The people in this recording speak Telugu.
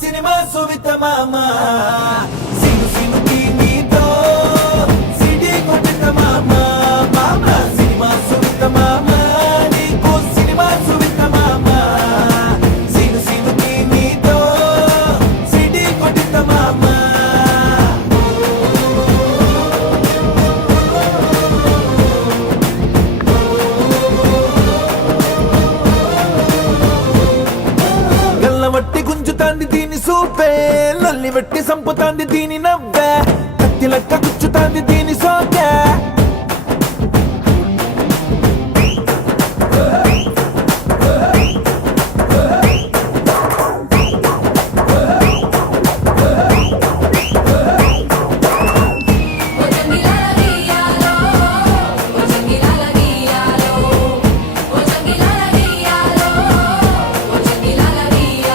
సినిమా సువిత మామ సిను సినుకి నీతో సిడి కొట్టిత మామ మామ సినిమా సువిత మామ నీకు సినిమా సువిత మామ సిను సినుకి నీతో సిడి కొట్టిత మామ గల్లవట్టి గుంజుతాంది దీని సూపే లొల్లి వెట్టి సంపుతాంది దీని నవ్వే కత్తి లెక్క గుచ్చుతాంది దీని సోపే